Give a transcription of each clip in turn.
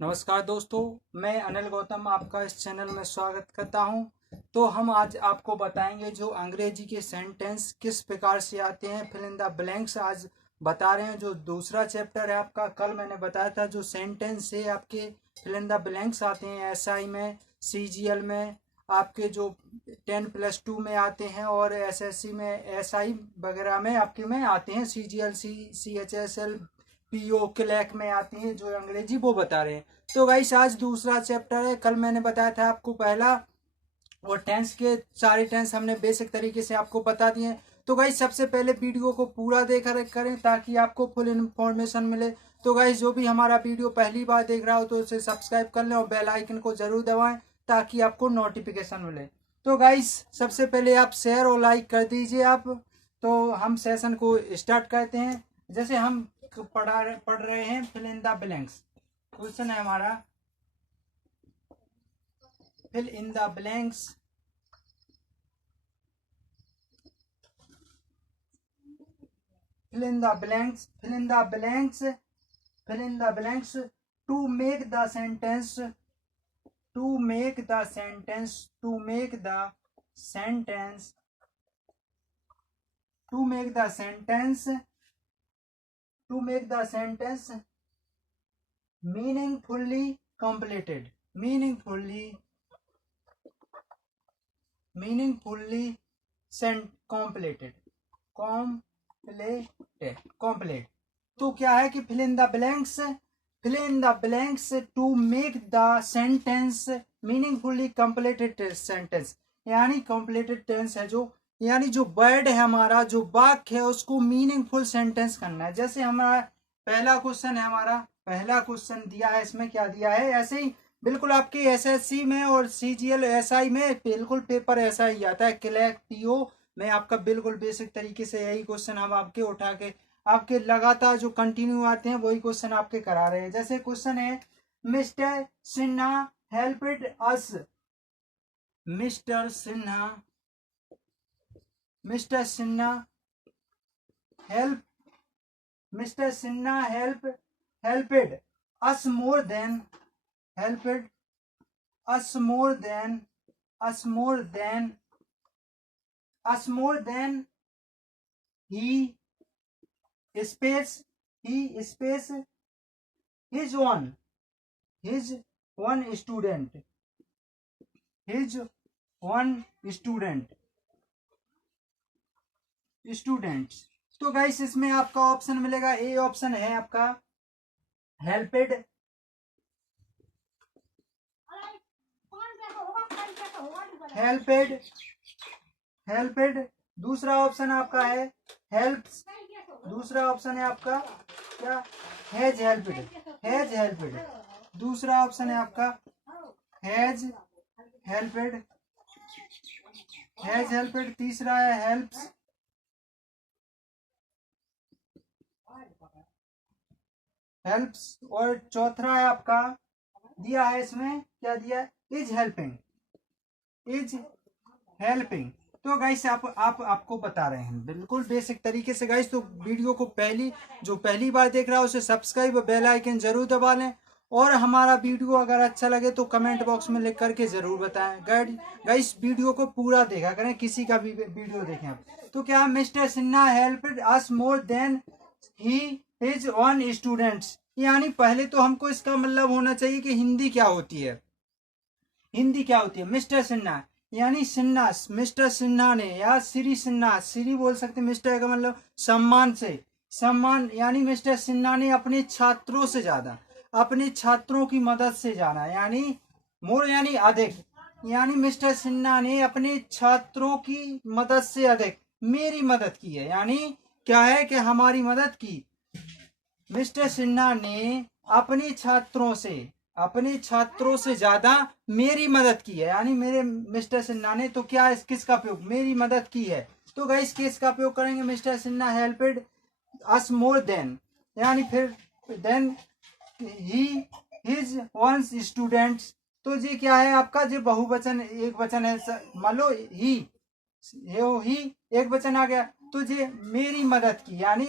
नमस्कार दोस्तों, मैं अनिल गौतम आपका इस चैनल में स्वागत करता हूं। तो हम आज आपको बताएंगे जो अंग्रेजी के सेंटेंस किस प्रकार से आते हैं, फिल इन द ब्लैंक्स आज बता रहे हैं। जो दूसरा चैप्टर है आपका, कल मैंने बताया था जो सेंटेंस है आपके फिल इन द ब्लैंक्स आते हैं एसआई में, सीजीएल में, आपके जो 10+2 में आते हैं और एसएससी में एसआई वगैरह में आपके में आते हैं, सीजीएल सीएचएसएल पीओ क्लैक में आती हैं जो अंग्रेजी वो बता रहे हैं। तो गाइस आज दूसरा चैप्टर है। कल मैंने बताया था आपको पहला, और टेंस के सारे टेंस हमने बेसिक तरीके से आपको बता दिए। तो गाइस सबसे पहले वीडियो को पूरा देखा करें ताकि आपको फुल इन्फॉर्मेशन मिले। तो गाइस जो भी हमारा वीडियो पहली बार देख रहा हो तो उसे सब्सक्राइब कर लें और बेल आइकन को जरूर दबाएं ताकि आपको नोटिफिकेशन मिले। तो गाइस सबसे पहले आप शेयर और लाइक कर दीजिए आप। तो हम सेशन को स्टार्ट करते हैं। जैसे हम पढ़ रहे हैं fill in the blanks. Question है हमारा fill in the blanks. Fill in the blanks, fill in the blanks, fill in the blanks to make the sentence, to make the sentence, to make the sentence, to make the sentence, to make the sentence meaningfully completed, meaningfully completed, complete। तो क्या है कि fill in the blanks, fill in the blanks to make the sentence meaningfully completed sentence, यानी completed tense है जो, यानी जो word है हमारा, जो वाक्य है उसको मीनिंगफुल सेंटेंस करना है। जैसे हमारा पहला क्वेश्चन है, हमारा पहला क्वेश्चन दिया है, इसमें क्या दिया है, ऐसे ही बिल्कुल आपके एसएससी में और सीजीएल एसआई में बिल्कुल पेपर ऐसा ही आता है, क्लैक पीओ में आपका बिल्कुल बेसिक तरीके से यही क्वेश्चन हम आपके उठा के आपके लगातार जो कंटिन्यू आते हैं वही क्वेश्चन आपके करा रहे हैं। जैसे क्वेश्चन है, mister Sinha helped us, mister Sinha, mister Sinha help, mister Sinha helped us more than, helped us more than, us more than, us more than he space, he space his one student, his one students। तो guys इसमें आपका option मिलेगा, A option है आपका हेल्पेड, हेल्पेड, हेल्पेड। दूसरा option आपका है helps, दूसरा ऑप्शन है आपका क्या, हैज हेल्पेड, हैज हेल्पेड। दूसरा ऑप्शन है आपका हैज हेल्पेड, हैज हेल्पेड। तीसरा है हेल्प्स, हेल्प्स। और चौथा है आपका दिया है, इसमें क्या दिया है, इज हेल्पिंग, इज हेल्पिंग। तो गाइस आपको बता रहे हैं बिल्कुल बेसिक तरीके से गाइस। तो वीडियो को पहली बार देख रहा है उसे सब्सक्राइब और बेल आइकन जरूर दबा लें। और हमारा वीडियो अगर अच्छा लगे तो कमेंट बॉक्स में लिख करके जरूर बताएं। गाइस वीडियो को पूरा देखा करें, किसी का भी वीडियो देखें आप। तो क्या mister Sinha helped us more than he is one students, यानी पहले तो हमको इसका मतलब होना चाहिए कि हिंदी क्या होती है, हिंदी क्या होती है। मिस्टर सिन्हा यानी सिन्हा, मिस्टर सिन्हा ने, या श्री सिन्हा, श्री बोल सकते, मिस्टर का मतलब सम्मान से, सम्मान यानी मिस्टर सिन्हा ने अपने छात्रों से ज्यादा, अपने छात्रों की मदद से जाना, यानी मोर यानी अधिक, यानी मिस्टर सिन्हा ने अपने छात्रों की मदद से अधिक मेरी मदद की है, यानी क्या है कि हमारी मदद की। मिस्टर सिन्हा ने अपने छात्रों से ज्यादा मेरी मदद की है, यानी मेरे मिस्टर सिन्हा ने तो क्या किसका प्रयोग, मेरी मदद की है। तो गाइस किसका प्रयोग करेंगे, mister Sinha helped us more than, यानी फिर than he his own students. तो जी क्या है आपका, जो बहुवचन एक वचन है, मान लो ही एक वचन आ गया। तो जी मेरी मदद की, यानी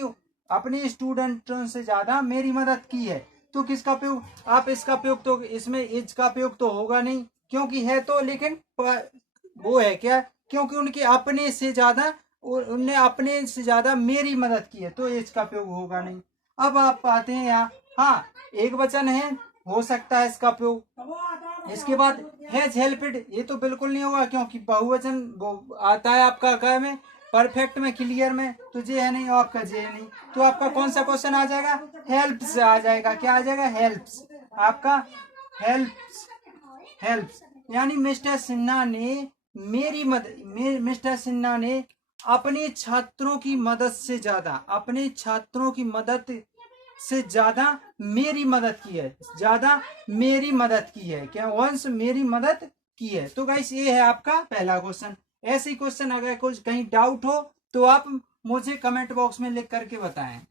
अपने स्टूडेंटों से ज्यादा मेरी मदद की है। तो किसका प्रयोग, आप इसका प्रयोग तो इसमें इज का प्रयोग तो होगा नहीं, क्योंकि है तो लेकिन वो है क्या, क्योंकि उनके अपने से ज्यादा उनने अपने से ज्यादा मेरी मदद की है, तो इज का प्रयोग होगा नहीं। अब आप आते हैं यहाँ, हाँ एक वचन है, हो सकता है इसका प्रयोग। इसके बाद हैज हेल्पेड, ये तो बिल्कुल नहीं होगा, क्योंकि बहुवचन वो आता है आपका क्या में, परफेक्ट में, क्लियर में, तो जे है नहीं और आपका जे है नहीं, तो आपका कौन सा क्वेश्चन आ जाएगा, हेल्प्स आ जाएगा। क्या आ जाएगा, हेल्प्स, आपका हेल्प्स, हेल्प्स। यानी मिस्टर सिन्हा ने मेरी मदद, मिस्टर सिन्हा ने अपने छात्रों की मदद से ज्यादा, अपने छात्रों की मदद से ज्यादा मेरी मदद की है, ज्यादा मेरी मदद की है, क्या वंश मेरी मदद की है। तो गाइस ये है आपका पहला क्वेश्चन। ऐसे ही क्वेश्चन अगर कुछ कहीं डाउट हो तो आप मुझे कमेंट बॉक्स में लिख करके बताएं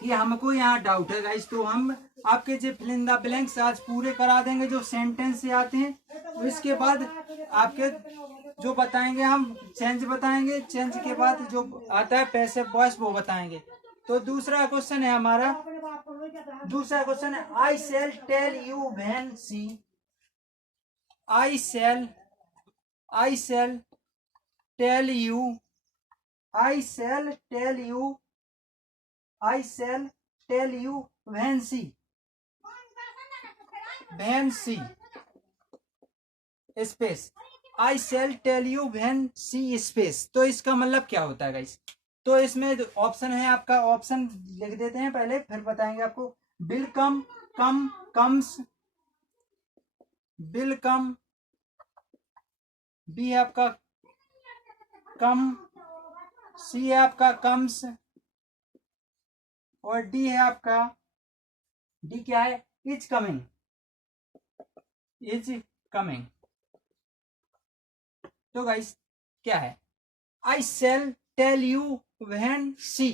कि हमको यहाँ डाउट है गाइस, तो हम आपके जो फिल इन द ब्लैंक्स आज पूरे करा देंगे जो सेंटेंस से आते हैं। इसके बाद आपके जो बताएंगे हम चेंज बताएंगे, चेंज के बाद जो आता है पैसिव वॉइस वो बताएंगे। तो दूसरा क्वेश्चन है हमारा, दूसरा क्वेश्चन है I shall tell you when she, I shall, I shall tell you, I shall tell you, I shall tell you when she, when she space, I shall tell you when she space. तो इसका मतलब क्या होता है guys, तो इसमें option है आपका, ऑप्शन लिख देते हैं पहले फिर बताएंगे आपको। Will come, come, comes, will come, B है आपका कम, सी है आपका कम्स, और डी है आपका, डी क्या है, इज कमिंग, इज कमिंग। तो गाइस क्या है, I shall tell you when she,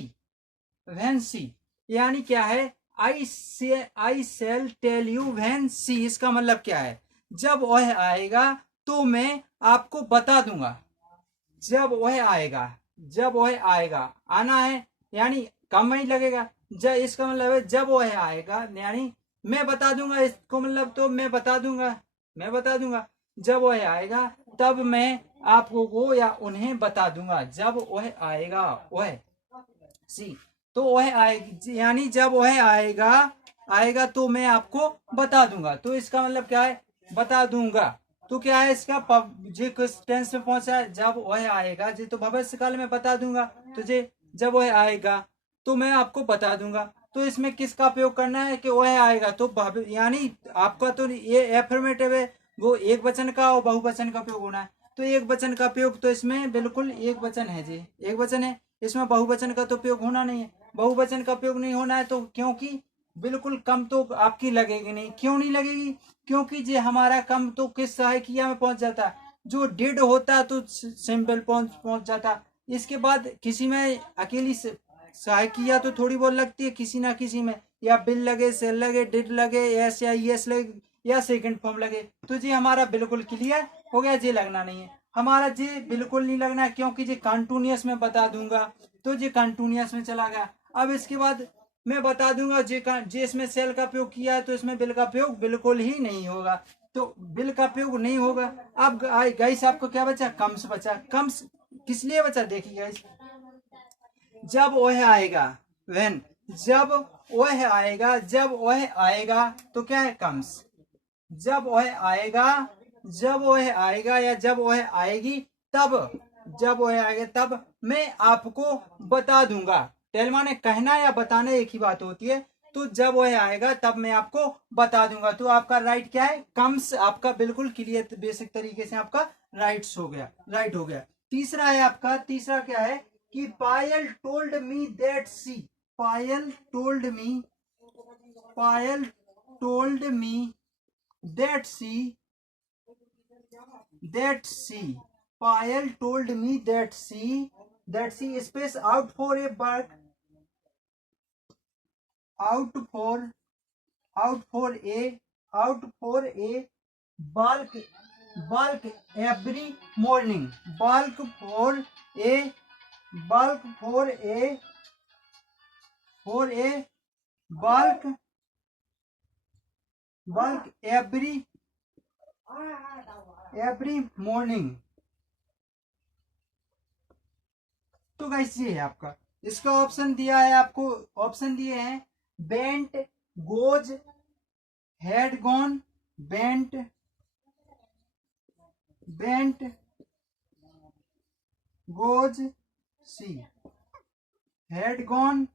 when she यानी क्या है, I shall tell you when she, इसका मतलब क्या है, जब वह आएगा तो मैं आपको बता दूंगा, जब वह आएगा, जब वह आएगा, आना है यानी कम ही लगेगा, जब इसका मतलब है जब वह आएगा यानी मैं बता दूंगा, इसको मतलब तो मैं बता दूंगा, मैं बता दूंगा, जब वह आएगा तब मैं आपको वो या उन्हें बता दूंगा, जब वह आएगा, वह सी, तो वह आएगी यानी जब वह आएगा, आएगा तो मैं आपको बता दूंगा, तो इसका मतलब क्या है, बता दूंगा। तो क्या है इसका जी किस टेंस में पहुंचा है, जब वह आएगा जी, तो भविष्य काल में बता दूंगा, तो जी जब वह आएगा तो मैं आपको बता दूंगा। तो इसमें किसका प्रयोग करना है कि वह आएगा, तो यानी आपका तो ये एफर्मेटिव है, वो एक वचन का और बहुवचन का प्रयोग होना है, तो एक वचन का प्रयोग तो इसमें बिल्कुल एक वचन है जी, एक वचन है, इसमें बहुवचन का तो प्रयोग होना नहीं है, बहुवचन का प्रयोग नहीं होना है, तो क्योंकि बिल्कुल कम तो आपकी लगेगी नहीं, क्यों नहीं लगेगी, क्योंकि जे हमारा कम तो किस सहायकिया में पहुंच जाता है, जो डिड होता तो सिंपल पहुंच जाता, इसके बाद किसी में अकेली सहायकिया तो थोड़ी बहुत लगती है किसी ना किसी में, या बिल लगे, सेल लगे, डिड लगे, एस या यस लगे, या सेकंड फॉर्म लगे, तो जी हमारा बिल्कुल क्लियर हो गया, जी लगना नहीं है, हमारा जी बिल्कुल नहीं लगना है, क्योंकि जी कंटिन्यूअस में बता दूंगा, तो जी कंटिन्यूअस में चला गया। अब इसके बाद मैं बता दूंगा जे इसमें सेल का प्रयोग किया है, तो इसमें बिल का प्रयोग बिल्कुल ही नहीं होगा, तो बिल का प्रयोग नहीं होगा। अब गाइस आपको क्या बचा, कम्स बचा, कम्स किस लिए बचा, देखिए गाइस, जब वह आएगा, व्हेन, जब वह आएगा, जब वह आएगा तो क्या है, कम्स, जब वह आएगा, जब वह आएगा या जब वह आएगी तब, जब वह आएगा तब मैं आपको बता दूंगा, टेल माने कहना या बताना एक ही बात होती है, तो जब वह आएगा तब मैं आपको बता दूंगा, तो आपका राइट क्या है, कम्स, आपका बिल्कुल क्लियर बेसिक तरीके से आपका राइट्स हो गया, राइट हो गया। तीसरा है आपका, तीसरा क्या है कि Payal told me that she, Payal told me, Payal told me that she, Payal told me that she space out for a work, out for, out for a, out for a bulk, bulk every morning, bulk for a, bulk for a, for a bulk bulk every morning. तो guys ये है आपका, इसका option दिया है आपको, option दिए हैं went, goes, had gone, went, goes, she, had gone,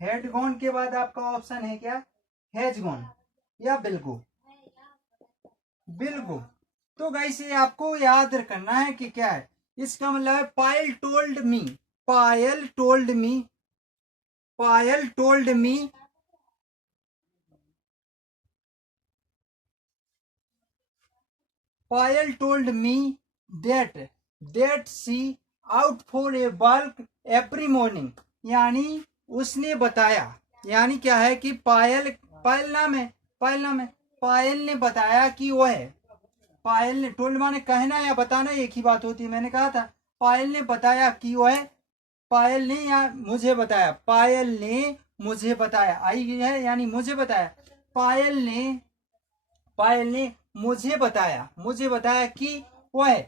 had gone के बाद आपका ऑप्शन है क्या, हैज गॉन या बिल्गो, बिल्गो। तो गाइस ये आपको याद करना है कि क्या है इसका मतलब है, Payal told me, Payal told me, Payal told me, Payal told me that she out for a बल्क एवरी मॉर्निंग। यानी उसने बताया, यानी क्या है कि पायल, पायल नाम है, पायल नाम है, पायल ने बताया कि वो है, पायल ने, टोल्ड माने कहना या बताना एक ही बात होती है, मैंने कहा था पायल ने बताया कि वो है, पायल ने या मुझे बताया, पायल ने मुझे बताया, आई है यानी मुझे बताया, पायल ने, पायल ने मुझे बताया, मुझे बताया कि वह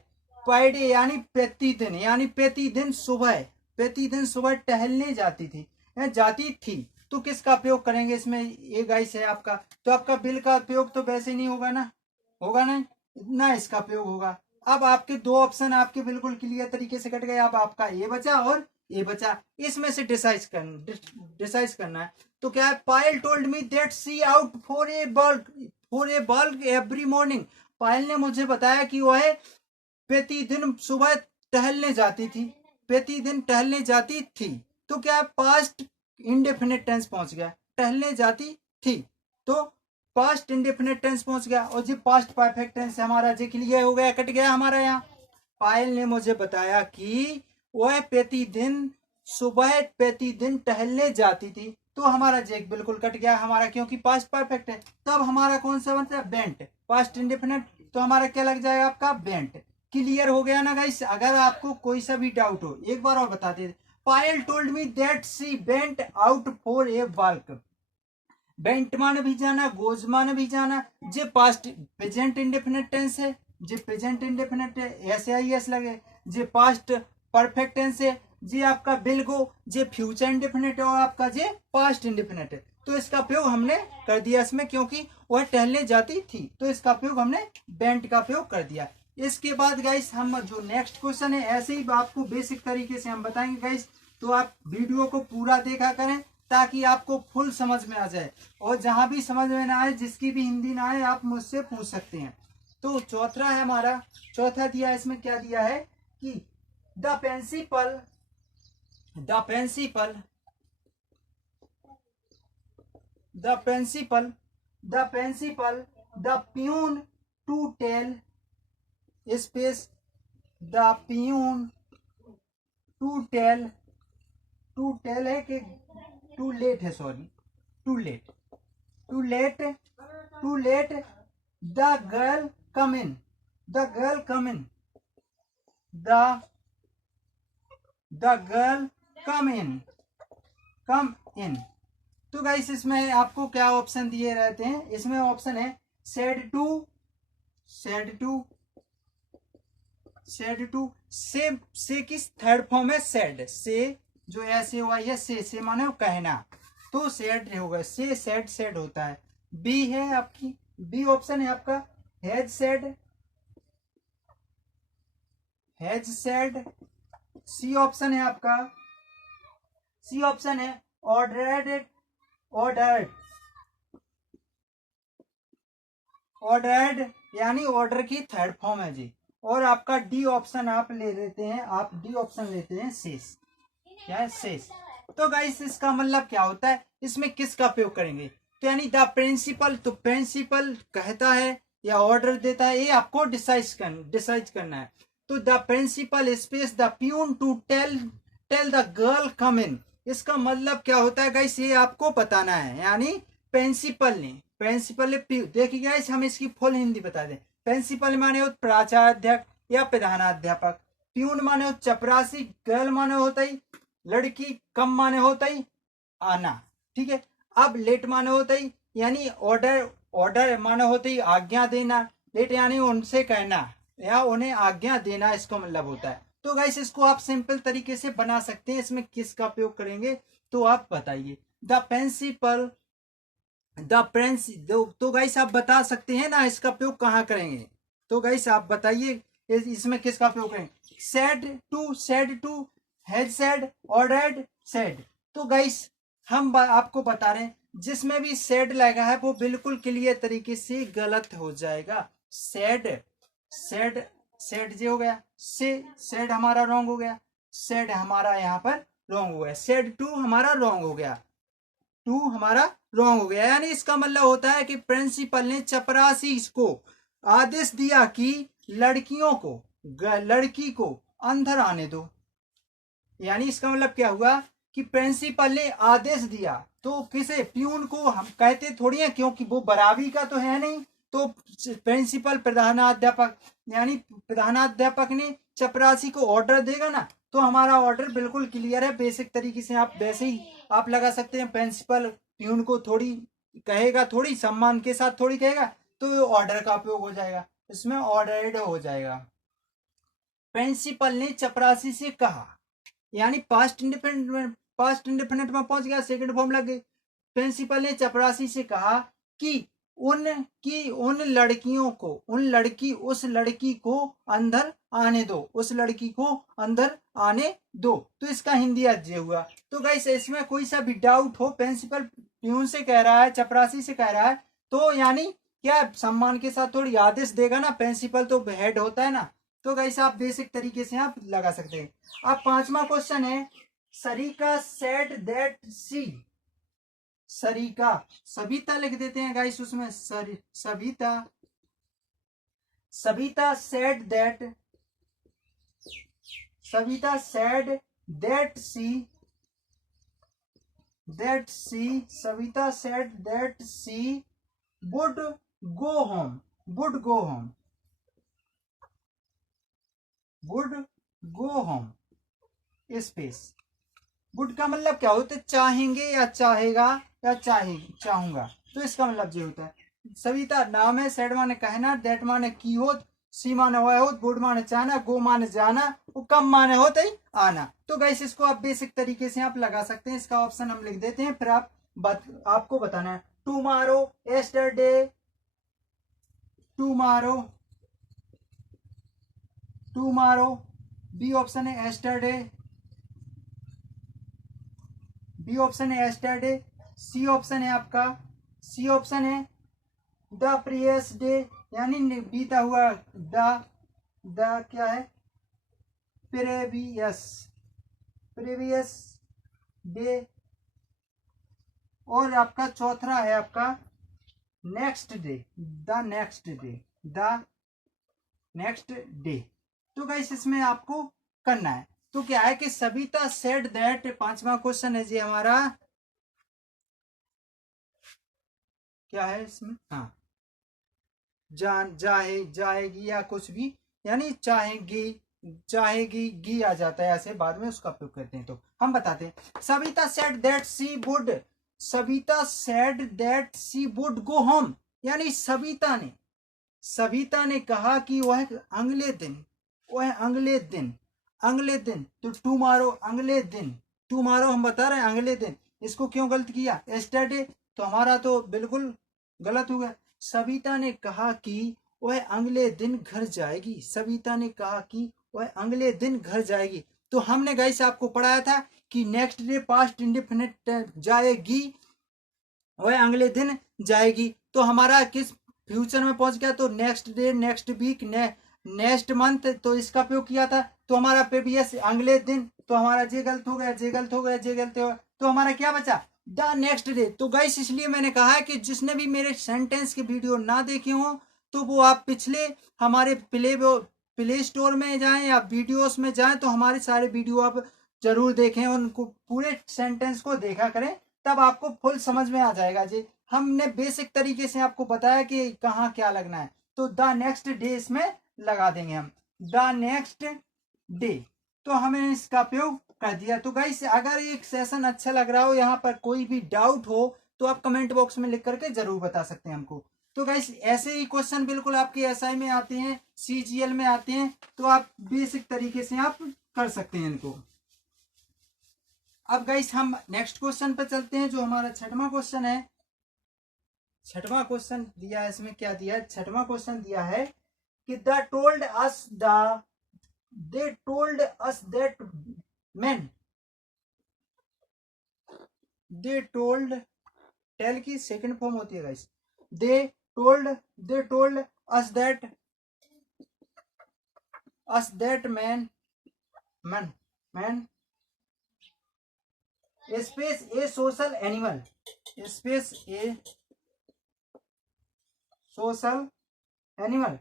पर डे यानी प्रतिदिन, यानी प्रतिदिन सुबह, प्रतिदिन सुबह टहलने जाती थी या जाती थी। तो किसका उपयोग करेंगे इसमें, ये गाइस है आपका, तो आपका बिल का उपयोग तो वैसे नहीं होगा ना, होगा ना, ना इसका उपयोग होगा। अब आपके दो ऑप्शन आपके बिल्कुल क्लियर तरीके से कट गए, अब आपका ये बचा और ये बचा, इसमें से डिसाइड करना है। तो क्या है, Payal told me that she out for a बल्क एवरी मॉर्निंग। पायल ने मुझे बताया कि वह प्रतिदिन सुबह टहलने जाती थी, प्रतिदिन टहलने जाती थी। तो क्या पास्ट इंडेफिनिट टेंस पहुंच गया, टहलने जाती थी, तो पास्ट इंडेफिनिट टेंस पहुंच गया, और जी पास्ट परफेक्ट टेंस हमारा जी क्लियर हो गया, कट गया हमारा यहाँ। पायल ने मुझे बताया कि वह प्रतिदिन सुबह प्रतिदिन टहलने जाती थी, तो हमारा जेक बिल्कुल कट गया हमारा, क्योंकि पास्ट परफेक्ट है। तब हमारा कौन सा बनता है, बेंट, पास्ट इंडेफिनिट, तो हमारा क्या लग जाएगा आपका, बेंट। क्लियर हो गया ना गाइस। अगर आपको कोई सा भी डाउट हो एक बार और बता दे, Payal told me that she went out for a walk, went माने भी जाना, गोज माने भी जाना, जे पास्ट प्रेजेंट इंडेफिनिट टेंस है, जे प्रेजेंट इंडेफिनिट है एस आई एस लगे, जे पास्ट परफेक्ट टेंस है, जे आपका विल गो, जे फ्यूचर इंडेफिनिट है, और आपका जे पास्ट इंडेफिनिट है। तो इसका उपयोग हमने कर दिया इसमें, क्योंकि वह टहलने जाती थी, तो इसका उपयोग हमने बेंट का उपयोग कर दिया। इसके बाद गाइस हम जो नेक्स्ट क्वेश्चन है, ऐसे ही आपको बेसिक तरीके से हम बताएंगे गाइस, तो आप वीडियो को पूरा देखा करें ताकि आपको फुल समझ में आ जाए, और जहां भी समझ में ना आए, जिसकी भी हिंदी ना आए, आप मुझसे पूछ सकते हैं। तो चौथा है हमारा, चौथा दिया है, इसमें क्या दिया है कि the principal, the principal, the principal, the principal, the peon to tell space, the peon to tell, to tell है कि टू लेट है, sorry, to let, to let, to let the girl come in, the girl come in, the girl come in, come in. तो guys इसमें आपको क्या option दिए रहते हैं, इसमें ऑप्शन है said to, said to, said to, से किस थर्ड फॉर्म है, सेड, से जो ऐसे हुआ है, से माने कहना, तो सेड होगा, से सेड, सेड होता है। बी है आपकी, बी ऑप्शन है आपका has said, has said. C option है आपका, सी ऑप्शन है ऑर्डर्ड, ऑर्डर्ड, ऑर्डर्ड यानी ऑर्डर की थर्ड फॉर्म है जी। और आपका डी ऑप्शन आप ले लेते हैं, आप डी ऑप्शन लेते हैं शेष, क्या है शेष। तो गाइस इसका मतलब क्या होता है, इसमें किसका उपयोग करेंगे, तो यानी द प्रिंसिपल, तो प्रिंसिपल कहता है या ऑर्डर देता है, ये आपको डिसाइड करना है। तो the principal space the peon to tell, tell the girl come in, इसका मतलब क्या होता है गाइस, ये आपको बताना है। यानी प्रिंसिपल ने, प्रिंसिपल ने, देखिए गाइस हम इसकी फुल हिंदी बता दें, प्रिंसिपल माने हो प्राचार्याध्यक्ष या प्रधानाध्यापक, प्यून माने हो चपरासी, गर्ल माने होता ही लड़की, कम माने होता ही आना, ठीक है। अब लेट माने होता ही यानी ऑर्डर, ऑर्डर माने होते ही आज्ञा देना, लेट यानी उनसे कहना या उन्हें आज्ञा देना, इसको मतलब होता है। तो गाइस इसको आप सिंपल तरीके से बना सकते हैं। इसमें किसका उपयोग करेंगे तो आप बताइए। द प्रिंसिपल, द प्रिंस, तो गाइस आप बता सकते हैं ना इसका उपयोग कहाँ करेंगे। तो गाइस आप बताइए इसमें किसका उपयोग करेंगे। Said to, has said, ordered said. तो गाइस हम आपको बता रहे हैं जिसमें भी सेड लगा है वो बिल्कुल क्लियर तरीके से गलत हो जाएगा। सेड, सेड, सेड जे हो गया, से सेड हमारा रॉन्ग हो गया, सेड हमारा यहाँ पर रॉन्ग हो गया, सेड टू हमारा रॉन्ग हो गया, टू हमारा रॉन्ग हो गया। यानी इसका मतलब होता है कि प्रिंसिपल ने चपरासी को आदेश दिया कि लड़कियों को, लड़की को अंदर आने दो। यानी इसका मतलब क्या हुआ कि प्रिंसिपल ने आदेश दिया, तो किसे, प्यून को हम कहते थोड़ी है क्योंकि वो बराबरी का तो है नहीं। तो प्रिंसिपल प्रधानाध्यापक, यानी प्रधानाध्यापक ने चपरासी को ऑर्डर देगा ना, तो हमारा ऑर्डर बिल्कुल क्लियर है। बेसिक तरीके से आप वैसे ही आप लगा सकते हैं। प्रिंसिपल प्यून को थोड़ी कहेगा, थोड़ी सम्मान के साथ थोड़ी कहेगा, तो ऑर्डर का उपयोग हो जाएगा, इसमें ऑर्डर्ड हो जाएगा। प्रिंसिपल ने चपरासी से कहा, यानी पास्ट इंडिपेंडेंट, पास्ट इंडिपेंडेंट में पहुंच गया, सेकंड फॉर्म लग गई। प्रिंसिपल ने चपरासी से कहा कि उन लड़कियों को, उस लड़की को अंदर आने दो, उस लड़की को अंदर आने दो। तो इसका हिंदी आज ये हुआ। तो गाइस इसमें कोई सा भी डाउट हो, प्रिंसिपल प्यून से कह रहा है, चपरासी से कह रहा है, तो यानी क्या सम्मान के साथ थोड़ी आदेश देगा ना, प्रिंसिपल तो हेड होता है ना। तो गाइस आप बेसिक तरीके से आप लगा सकते हैं। अब पांचवा क्वेश्चन है, Sarika said that she, Sarika, Savita लिख देते हैं गाइस उसमें, Savita, Savita said that, Savita said that she, that she, Savita said that she would go home, would go home, would go home, space. Would का मतलब क्या होता है, चाहेंगे या चाहेगा या चाहूंगा। तो इसका मतलब ये होता है। सविता नाम है, सेड माने कहना, दैट माने की होत, सी माने वह होत, वुड माने चाहना, गो माने जाना, वो कम माने होते ही आना। तो गाइस इसको आप बेसिक तरीके से आप लगा सकते हैं। इसका ऑप्शन हम लिख देते हैं, फिर आपको बताना है। Tomorrow, yesterday, tomorrow, tomorrow, B option है यस्टरडे, बी ऑप्शन है यस्टरडे। सी ऑप्शन है आपका, सी ऑप्शन है द प्रीवियस डे, यानी बीता हुआ, द क्या है, प्रेवियस, प्रीवियस डे। और आपका चौथा है आपका next day, the next day, the next day. तो गाइस इसमें आपको करना है। तो क्या है कि सविता सेड दैट, पांचवा क्वेश्चन है जी हमारा, क्या है इसमें, हाँ, जाएगी या कुछ भी, यानी चाहेगी, चाहेगी गी आ जाता है ऐसे, बाद में उसका उपयोग करते हैं। तो हम बताते हैं, Savita said that she would, Savita said that she would go home, यानी सविता ने कहा कि वह अगले दिन, वह अगले दिन, अगले दिन, तो टुमारो अगले दिन, टुमारो हम बता रहे हैं अगले दिन। इसको क्यों गलत किया, एस्टरडे, तो हमारा तो बिल्कुल गलत हो गया। सविता ने कहा कि वह अगले दिन घर जाएगी, सविता ने कहा कि वह अगले दिन घर जाएगी। तो हमने गाइस आपको पढ़ाया था कि नेक्स्ट डे पास्ट इंडेफिनिट जाएगी, वह अगले दिन जाएगी। तो हमारा किस फ्यूचर में पहुंच गया, तो next day, next week, next month, तो इसका उपयोग किया था। तो हमारा प्रीवियस अगले दिन, तो हमारा जे गलत हो गया, जे गलत हो गया, जे गलत हो गया, तो हमारा क्या बचा, द नेक्स्ट डे। तो गाइस इसलिए मैंने कहा है कि जिसने भी मेरे सेंटेंस के वीडियो ना देखे हो, तो वो आप पिछले हमारे प्ले स्टोर में जाएं या वीडियोस में जाएं, तो हमारे सारे वीडियो आप जरूर देखें, उनको पूरे सेंटेंस को देखा करें, तब आपको फुल समझ में आ जाएगा जी। हमने बेसिक तरीके से आपको बताया कि कहाँ क्या लगना है। तो द नेक्स्ट डे इसमें लगा देंगे हम, द नेक्स्ट डे। तो हमें इसका उपयोग कर दिया। तो गाइस अगर एक सेशन अच्छा लग रहा हो, यहाँ पर कोई भी डाउट हो तो आप कमेंट बॉक्स में लिख करके जरूर बता सकते हैं हमको। तो गाइस ऐसे ही क्वेश्चन बिल्कुल आपके एसआई में आते हैं, सीजीएल में आते हैं, तो आप बेसिक तरीके से आप कर सकते हैं इनको। अब गाइस हम नेक्स्ट क्वेश्चन पर चलते हैं, जो हमारा छठवां क्वेश्चन है। छठवां क्वेश्चन दिया है, इसमें क्या दिया है? छठवां क्वेश्चन दिया है कि they told us that man, they told, tell की सेकंड फॉर्म होती है guys, they told us that man space a social animal, space a social animal,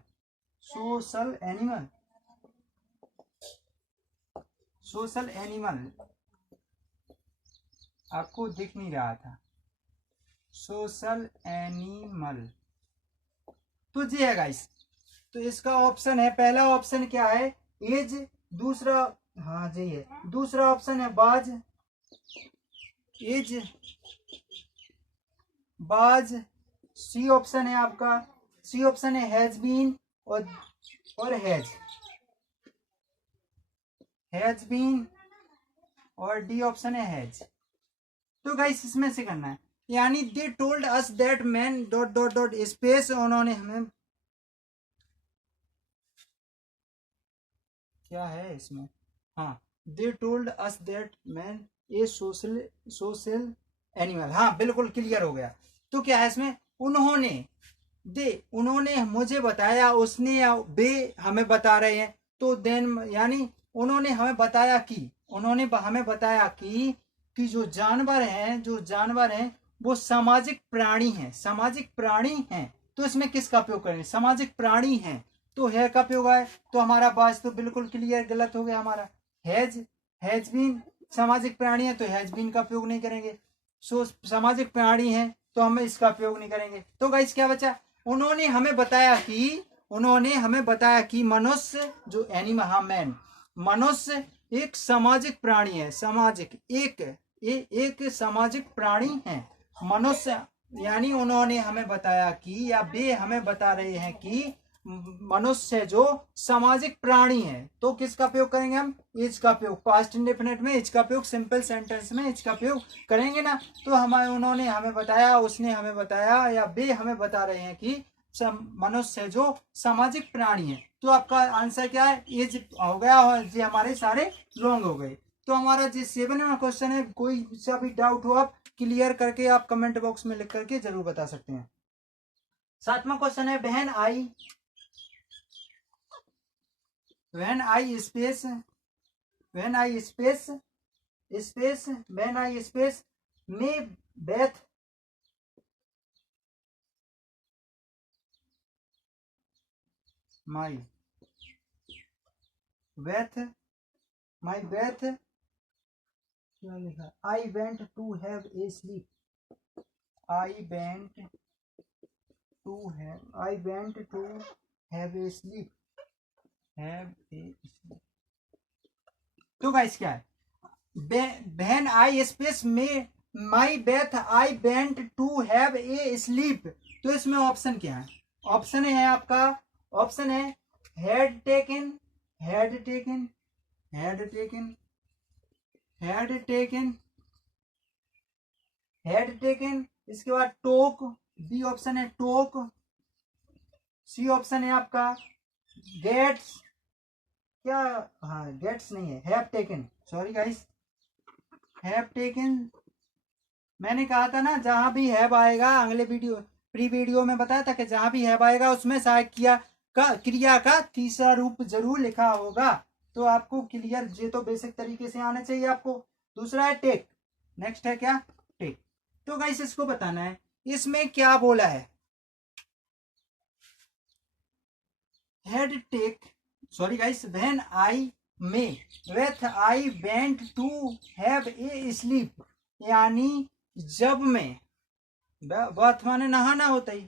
आपको दिख नहीं रहा था, सोशल एनिमल, तो जी है गाइस। तो इसका ऑप्शन है, पहला ऑप्शन क्या है? एज, दूसरा, हाँ जी है, दूसरा ऑप्शन है बाज, एज बाज, सी ऑप्शन है आपका, सी ऑप्शन है हैज बीन, और हैज बीन, और डी ऑप्शन है हैज। तो गाइस इसमें से करना है, यानी दे told us that man dot dot dot space, उन्होंने हमें, क्या है इसमें, हाँ, दे told us that man A social animal, हाँ बिल्कुल क्लियर हो गया। तो क्या है इसमें, उन्होंने मुझे बताया, उसने या वे हमें बता रहे हैं, तो देन यानी उन्होंने हमें बताया कि, जो जानवर हैं वो सामाजिक प्राणी हैं। तो इसमें किसका उपयोग करें? सामाजिक प्राणी हैं, तो है का उपयोग है, तो हमारा बात तो बिल्कुल क्लियर गलत हो गया हमारा। हैज बीन, सामाजिक प्राणी है तो हैज बीन का उपयोग नहीं करेंगे, सो सामाजिक प्राणी है तो हम इसका उपयोग नहीं करेंगे। तो गाइस क्या बचा? उन्होंने हमें बताया कि मनुष्य, जो एनिमल, हाँ मैन, मनुष्य एक सामाजिक प्राणी है, एक सामाजिक प्राणी है मनुष्य, यानी उन्होंने हमें बताया कि, या वे हमें बता रहे हैं कि मनुष्य जो सामाजिक प्राणी है। तो किसका उपयोग करेंगे हम? इज का उपयोग, पास्ट इंडेफिनिट में इज का उपयोग, सिंपल सेंटेंस में इज का उपयोग करेंगे ना। तो उन्होंने हमें बताया, उसने हमें बताया, या वे हमें बता रहे हैं कि मनुष्य जो सामाजिक प्राणी है। तो आपका आंसर क्या है? इज हो गया, और ये हमारे सारे रॉन्ग हो गए। तो हमारा जो 7वां क्वेश्चन है, कोई सा भी डाउट हो आप क्लियर करके आप कमेंट बॉक्स में लिख करके जरूर बता सकते हैं। 7वां क्वेश्चन है, बहन आई स्पेस में बेथ माई बेथ, क्या लिखा? I went to have a sleep, तो गाइस क्या है? बहन आई स्पेस में my bed I went to have a sleep. तो इसमें ऑप्शन क्या है? ऑप्शन है आपका, ऑप्शन है हैड टेकन, इसके बाद टोक, बी ऑप्शन है टोक, सी ऑप्शन है आपका गेट्स, क्या, हाँ गेट्स नहीं है, have taken, sorry guys, have taken. मैंने कहा था ना, जहां भी हैव आएगा, अगले वीडियो प्री वीडियो में बताया था कि जहां भी हैव आएगा उसमें सहायक क्रिया का तीसरा रूप जरूर लिखा होगा। तो आपको क्लियर, ये तो बेसिक तरीके से आना चाहिए आपको। दूसरा है टेक, नेक्स्ट है क्या? टेक। तो गाइस इसको बताना है, इसमें क्या बोला है? Had take, sorry guys, when I में bed I went to have a sleep, यानी जब में, बात माने नहाना होता ही,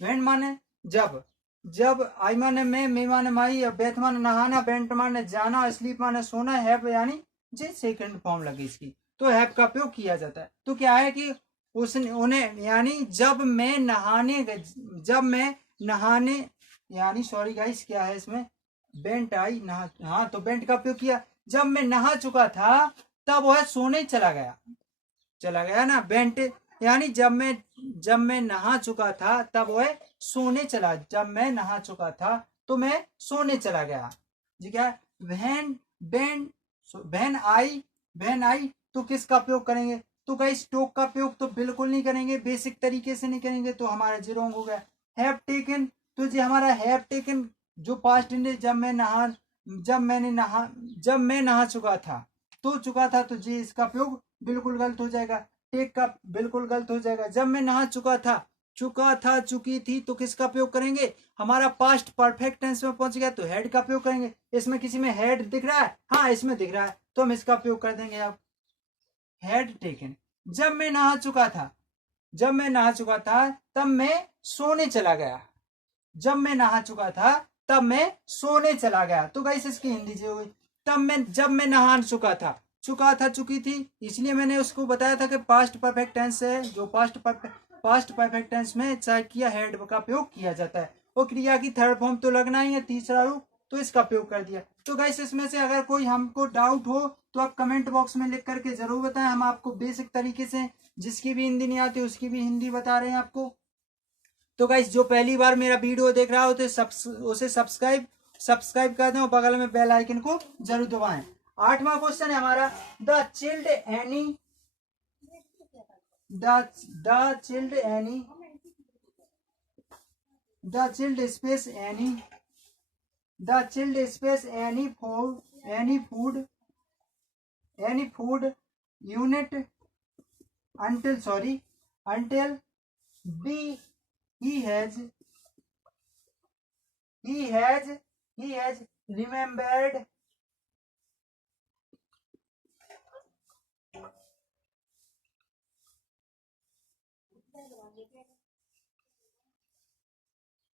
वेन माने जब, जब आई माने मैं, माने माई, बैठ माने नहाना, बेंट माने जाना, स्लीप माने सोना, हैव यानी जे सेकंड फॉर्म लगे इसकी, तो हैव का उपयोग किया जाता है। तो क्या है कि उसने उन्हें यानी जब मैं नहाने यानी सॉरी गाइस क्या है इसमें, बेंट आई नहा, हाँ तो बेंट का उपयोग किया। जब मैं नहा चुका था तब वह सोने चला गया ना। बेंट यानी जब मैं नहा चुका था तब वह सोने चला, जब मैं नहा चुका था तो मैं सोने चला गया जी। क्या वहन बेन वहन आई तो किसका उपयोग करेंगे, तो गाइस टोक का उपयोग तो बिल्कुल नहीं करेंगे, बेसिक तरीके से नहीं करेंगे, तो हमारा जी रॉन्ग हो गया। हैव टेकन, तो जी हमारा हैव टेकन जो पास्ट टेंस जब मैं नहा चुका था तो जी इसका उपयोग बिल्कुल गलत हो जाएगा। टेक का बिल्कुल गलत हो जाएगा। जब मैं नहा चुका था चुकी थी तो किसका उपयोग करेंगे, हमारा पास्ट परफेक्ट टेंस में पहुंच गया तो हेड का उपयोग करेंगे। इसमें किसी में हेड दिख रहा है, हाँ इसमें दिख रहा है, तो हम इसका उपयोग कर देंगे। अब हैड टेकन, जब मैं नहा चुका था तब मैं सोने चला गया, जब मैं नहा चुका था तब मैं सोने चला गया, तो गाइस इसकी हिंदी जो हुई जब मैं नहा चुका था चुकी थी, इसलिए मैंने उसको बताया था कि पास्ट परफेक्ट टेंस है, जो पास्ट परफेक्ट टेंस में चाहे किया हेड का उपयोग किया जाता है, और क्रिया की थर्ड फॉर्म तो लगना ही है, तीसरा रूप, तो इसका उपयोग कर दिया। तो गाइस इसमें से अगर कोई हमको डाउट हो तो आप कमेंट बॉक्स में लिख करके जरूर बताएं, हम आपको बेसिक तरीके से जिसकी भी हिंदी नहीं आती उसकी भी हिंदी बता रहे हैं आपको। तो गाइस जो पहली बार मेरा वीडियो देख रहा हो तो उसे सब्सक्राइब कर दें और बगल में बेल आइकन को जरूर दबाएं। 8वां क्वेश्चन है हमारा, the chilled any any food unit until B he has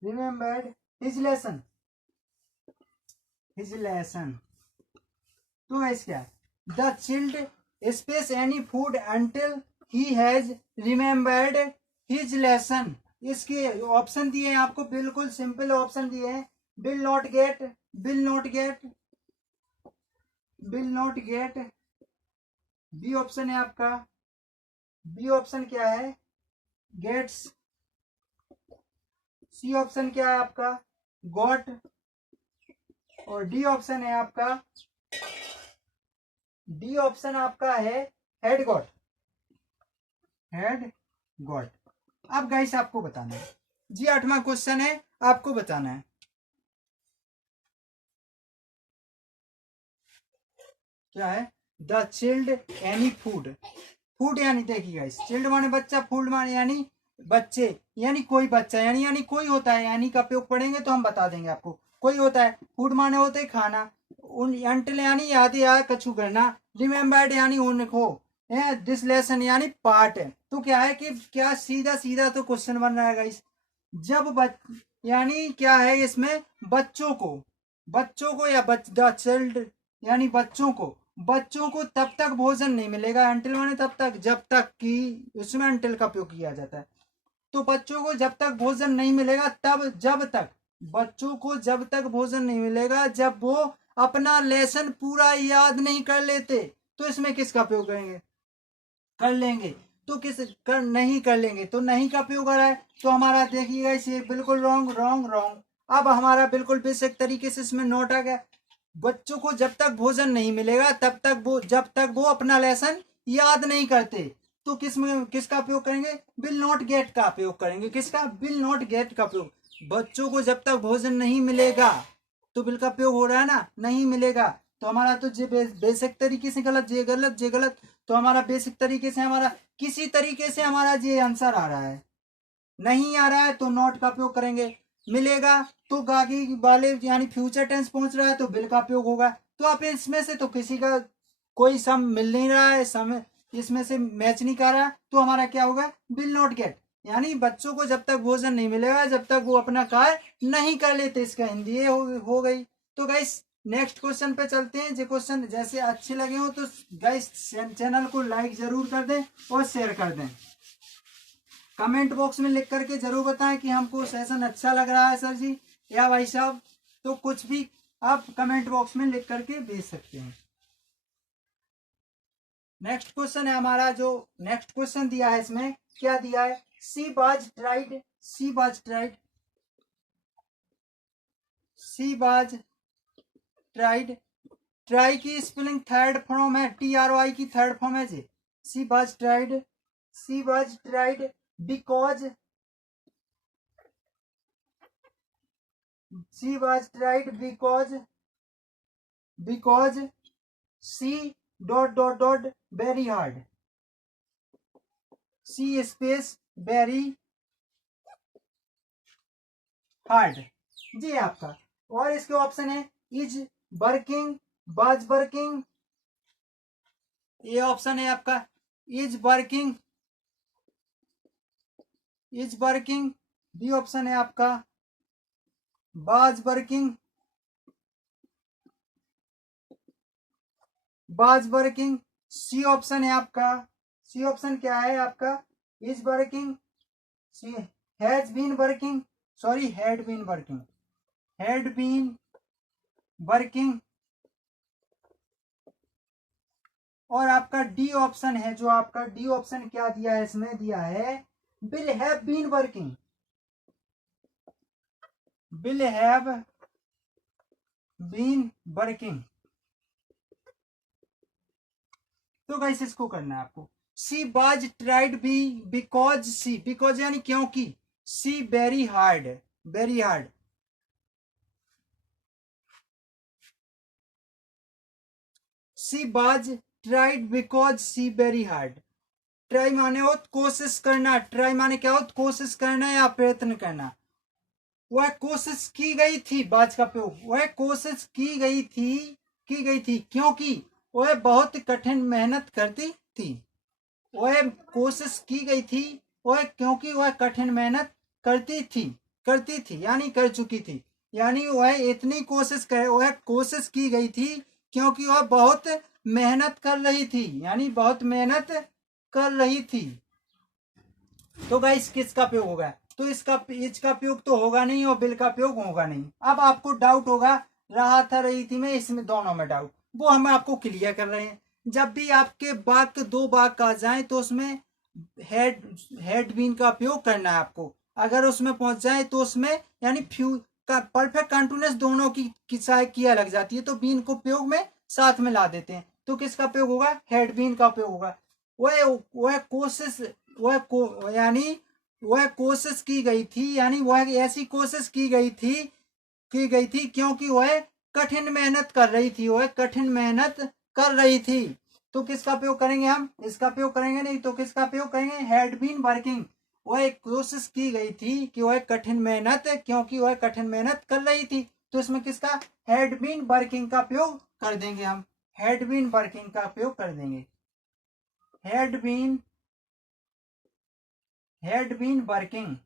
remembered his lesson। तो है क्या, the child space any food until he has remembered his lesson. इसके ऑप्शन दिए हैं आपको, बिल्कुल सिंपल ऑप्शन दिए हैं, will not get B option है आपका, बी ऑप्शन क्या है, गेट्स। सी ऑप्शन क्या है आपका, गॉट। और डी ऑप्शन है आपका, डी ऑप्शन आपका है हेड गॉट। अब गाइस आपको बताना है जी, 8वां क्वेश्चन है, आपको बताना है क्या है, द चिल्ड एनी फूड यानी देखिए गाइस, चिल्ड माने बच्चा, फूड माने यानी बच्चे, यानी कोई बच्चा, यानी कोई होता है, यानी का उपयोग पढ़ेंगे तो हम बता देंगे आपको, कोई होता है, फूड माने होते है खाना, अंटिल यानी याद या कछु करना, रिमेम्बर्ड यानी उनको, दिस लेसन यानी पार्ट है। तो क्या है कि क्या सीधा तो क्वेश्चन बन रहा है गाइस, जब यानी क्या है इसमें, बच्चों को या द चिल्ड यानी बच्चों को तब तक भोजन नहीं मिलेगा, अंटिल माने तब तक, जब तक कि उसमें अंटिल का उपयोग किया जाता है। तो बच्चों को जब तक भोजन नहीं मिलेगा बच्चों को जब तक भोजन नहीं मिलेगा जब वो अपना लेसन पूरा याद नहीं कर लेते, तो इसमें किसका उपयोग करेंगे, कर लेंगे, तो नहीं कर लेंगे, तो नहीं का उपयोग कर रहा है, तो हमारा देखिएगा इसे बिल्कुल रॉन्ग। अब हमारा बिल्कुल बेसिक तरीके से इसमें नोट आ गया, बच्चों को जब तक भोजन नहीं मिलेगा जब तक वो अपना लेसन याद नहीं करते, तो किसका उपयोग करेंगे, विल नॉट गेट का उपयोग करेंगे। किसका, विल नॉट गेट का उपयोग। बच्चों को जब तक भोजन नहीं मिलेगा, तो विल का उपयोग हो रहा है ना, नहीं मिलेगा, तो हमारा तो बेसिक तरीके से गलत, ये गलत, तो हमारा बेसिक तरीके से हमारा किसी तरीके से हमारा ये आंसर आ रहा है, नहीं आ रहा है तो नॉट का उपयोग करेंगे, मिलेगा तो आगे वाले यानी फ्यूचर टेंस पहुंच रहा है तो विल का उपयोग होगा। तो आप इसमें से तो किसी का कोई सम मिल नहीं रहा है, सम इसमें से मैच नहीं कर रहा, तो हमारा क्या होगा, विल नॉट गेट, यानी बच्चों को जब तक भोजन नहीं मिलेगा जब तक वो अपना कार्य नहीं कर लेते, इसका हिंदी ये हो गई। तो गाइस नेक्स्ट क्वेश्चन पे चलते हैं। जो क्वेश्चन जैसे अच्छे लगे हो तो गाइस चैनल को लाइक जरूर कर दें और शेयर कर दें। कमेंट बॉक्स में लिख करके जरूर बताएं कि हमको सेशन अच्छा लग रहा है सर जी या भाई साहब, तो कुछ भी आप कमेंट बॉक्स में लिख करके भेज सकते हैं। नेक्स्ट क्वेश्चन है हमारा, जो नेक्स्ट क्वेश्चन दिया है इसमें क्या दिया है, सी was tried, C was tried, C was tried, try की स्पेलिंग थर्ड फॉर्म है, TRY की थर्ड फॉर्म है जी। सी was tried, C was tried because, C was tried because C dot dot dot very hard, C space very hard जी आपका। और इसके option है is working, was working, ये option है आपका is working, is working, B option है आपका बाज working, was working, C option है आपका, सी ऑप्शन क्या है आपका is working, C has been working, sorry had been working, had been working. और आपका डी ऑप्शन है, जो आपका डी ऑप्शन क्या दिया है इसमें दिया है will have been working, will have been working. तो गाइस इसको करना है आपको, she was tried B because she, because यानी क्योंकि she very hard, very hard, she was tried because she very hard. Try माने हो कोशिश करना, ट्राई माने क्या हो कोशिश करना या प्रयत्न करना। वह कोशिश की गई थी, बाज का प्रयोग, वह कोशिश की गई थी क्योंकि वह बहुत कठिन मेहनत करती थी, वह कोशिश की गई थी, वह क्योंकि वह कठिन मेहनत करती थी यानी कर चुकी थी, यानी वह इतनी कोशिश कर, वह कोशिश की गई थी क्योंकि वह बहुत मेहनत कर रही थी, यानी बहुत मेहनत कर रही थी। तो गाइस किसका प्रयोग होगा, तो इसका इज का प्रयोग तो होगा नहीं और बिल का प्रयोग होगा नहीं। अब आपको डाउट होगा रहा था रही थी में, इसमें दोनों में डाउट, वो हम आपको क्लियर कर रहे हैं। जब भी आपके वाक्य दो वाक्य आ जाए तो उसमें हेड बीन का प्रयोग करना है आपको। अगर उसमें पहुंच जाए तो उसमें यानी फ्यू का परफेक्ट कंटिन्यूअस दोनों की किया लग जाती है तो बीन को प्रयोग में साथ में ला देते हैं। तो किसका प्रयोग होगा, हेड बीन का प्रयोग होगा। वह कोशिश, यानी वह कोशिश की गई थी, यानी वह ऐसी कोशिश की गई थी क्योंकि वह कठिन मेहनत कर रही थी, वह कठिन मेहनत कर रही थी। तो किसका प्रयोग करेंगे हम, इसका प्रयोग करेंगे नहीं, तो किसका प्रयोग करेंगे, हैड बीन वर्किंग। वह कोशिश की गई थी कि वह कठिन मेहनत, क्योंकि वह कठिन मेहनत कर रही थी, तो इसमें किसका हैड बीन वर्किंग का प्रयोग कर देंगे हम, हैड बीन वर्किंग का प्रयोग कर देंगे, हैड बीन वर्किंग।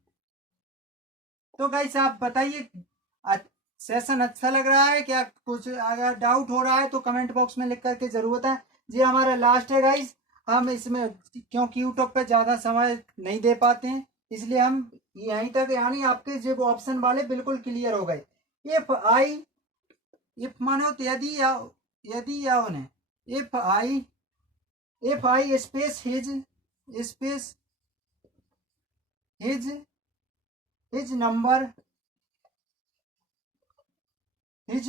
तो गाइस आप बताइए सेशन अच्छा लग रहा है क्या, कुछ अगर डाउट हो रहा है तो कमेंट बॉक्स में लिख करके जरूर बताएं। जी हमारा लास्ट है गाइस, हम इसमें क्योंकि यूट्यूब पे ज़्यादा समय नहीं दे पाते हैं इसलिए हम यहीं तक, यानी आपके जो ऑप्शन वाले बिल्कुल क्लियर हो गए। इफ आई, इफ मानो तो यदि या उन्हें, if I space space his his number, his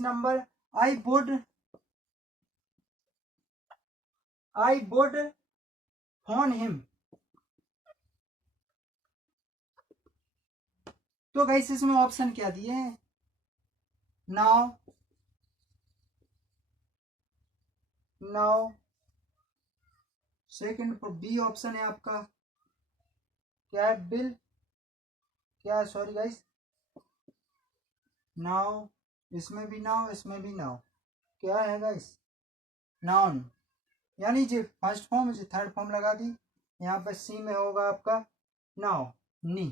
number I would phone him। तो गाइस इसमें ऑप्शन क्या दिए हैं, नाउ सेकंड बी ऑप्शन है आपका क्या है, बिल, क्या, सॉरी गाइस, नाउ, इसमें भी नाउ, इसमें भी नाउ, क्या है गाइस, नाउन, यानी जो फर्स्ट फॉर्म जो थर्ड फॉर्म लगा दी, यहाँ पर सी में होगा आपका नाउ, नी,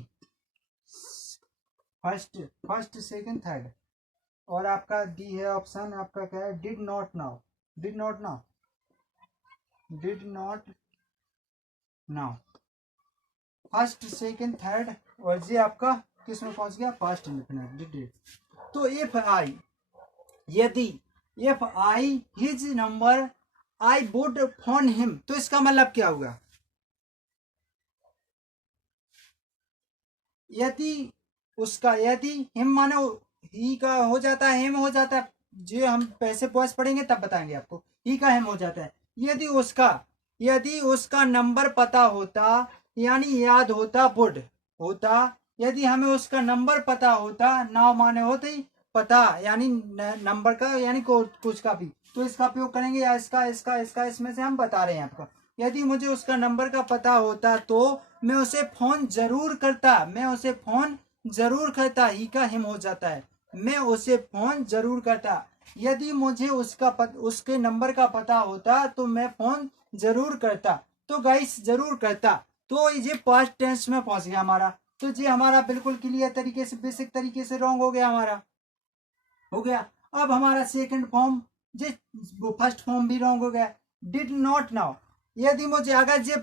फर्स्ट सेकंड थर्ड। और आपका डी है ऑप्शन आपका क्या है, did not now, did not now, did not now, first second third. और जी आपका किस में पहुंच गया, पास्ट इंडेफिनिट, डिड। तो इफ आई, यदि if I his number I would phone him, तो इसका मतलब क्या हुआ, यदि उसका, यदि हिम माने ही का हो जाता है, हिम हो जाता है, जो हम पैसे पॉइस पढ़ेंगे तब बताएंगे आपको, ही का हिम हो जाता है। यदि उसका नंबर पता होता, यानी याद होता, वुड होता, यदि हमें उसका नंबर पता होता, नाव माने होते ही पता, यानी नंबर का, यानी कुछ का भी, तो इसका उपयोग करेंगे, या इसका इसमें से हम बता रहे हैं आपको। यदि मुझे उसका नंबर का पता होता तो मैं उसे फोन जरूर करता, मैं उसे फोन जरूर करता, ही का हिम हो जाता है, मैं उसे फोन जरूर करता। यदि मुझे उसके नंबर का पता होता तो मैं फोन जरूर करता। तो गाइस जरूर करता, तो ये पास्ट टेंस में पहुंच गया हमारा। तो ये हमारा बिल्कुल क्लियर तरीके से, बेसिक तरीके से रॉन्ग हो गया, हमारा हो गया। अब हमारा सेकंड फॉर्म, जे फर्स्ट फॉर्म भी रॉन्ग हो गया, डिड नॉट नाउ। यदि मुझे, अगर ये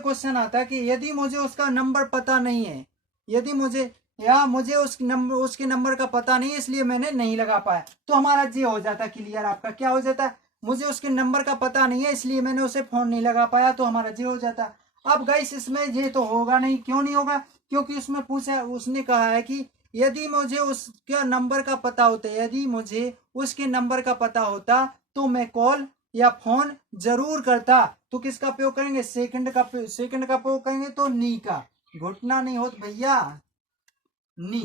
क्वेश्चन आता कि यदि मुझे उसका नंबर पता नहीं है, यदि मुझे, या मुझे उसके नंबर का पता नहीं है इसलिए मैंने नहीं लगा पाया, तो हमारा ये हो जाता क्लियर। आपका क्या हो जाता, मुझे उसके नंबर का पता नहीं है इसलिए मैंने उसे फोन नहीं लगा पाया, तो हमारा ये हो जाता। अब गाइस इसमें ये तो होगा नहीं, क्यों नहीं होगा, क्योंकि उसमें पूछा, उसने कहा है कि यदि मुझे उसका नंबर का पता होता, यदि मुझे उसके नंबर का पता होता तो मैं कॉल या फोन जरूर करता। तो किसका प्रयोग करेंगे, सेकंड का प्रयोग करेंगे, तो नी का, घुटना नहीं होता भैया, नी।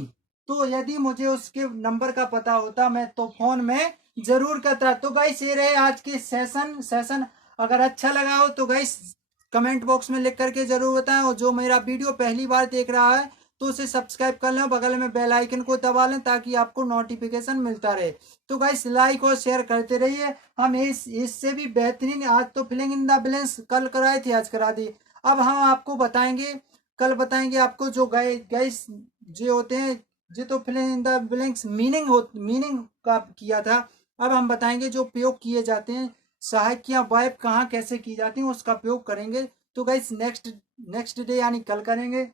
तो यदि मुझे उसके नंबर का पता होता मैं तो फोन में जरूर करता। तो गाइस ये रहे आज के सेशन। अगर अच्छा लगा हो तो गाइस कमेंट बॉक्स में लिख करके जरूर बताएं, और जो मेरा वीडियो पहली बार देख रहा है तो उसे सब्सक्राइब कर लें, बगल में बेल आइकन को दबा लें ताकि आपको नोटिफिकेशन मिलता रहे। तो गाइस लाइक और शेयर करते रहिए। हम इससे भी बेहतरीन, आज तो फिलिंग इन द ब्लैंक्स कल कराए थे, आज करा दी। अब हम आपको बताएंगे, कल बताएंगे आपको जो गाइस जो होते हैं, जो तो filling in the blanks meaning का किया था। अब हम बताएंगे जो प्रयोग किए जाते हैं, सहायक या वर्ब कहाँ कैसे की जाती है, उसका प्रयोग करेंगे। तो गाइस नेक्स्ट डे यानी कल करेंगे।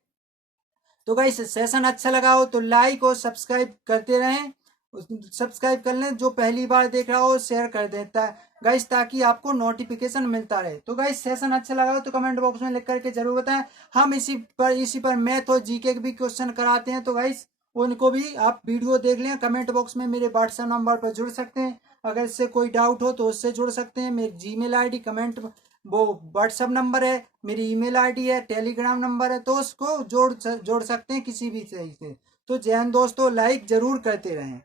तो गाइस सेशन अच्छा लगा हो तो लाइक और सब्सक्राइब करते रहें, सब्सक्राइब कर लें, जो पहली बार देख रहा हो शेयर कर देता है गाइस, ताकि आपको नोटिफिकेशन मिलता रहे। तो गाइस सेशन अच्छा लगा हो तो कमेंट बॉक्स में लिख करके जरूर बताएं। हम इसी पर मैथ और जीके के भी क्वेश्चन कराते हैं, तो गाइस उनको भी आप वीडियो देख लें। कमेंट बॉक्स में मेरे व्हाट्सएप नंबर पर जुड़ सकते हैं, अगर इससे कोई डाउट हो तो उससे जुड़ सकते हैं। मेरी जीमेल आईडी कमेंट, वो व्हाट्सएप नंबर है, मेरी ईमेल आईडी है, टेलीग्राम नंबर है, तो उसको जोड़ सकते हैं किसी भी सही से। तो जैन दोस्तों लाइक जरूर करते रहें।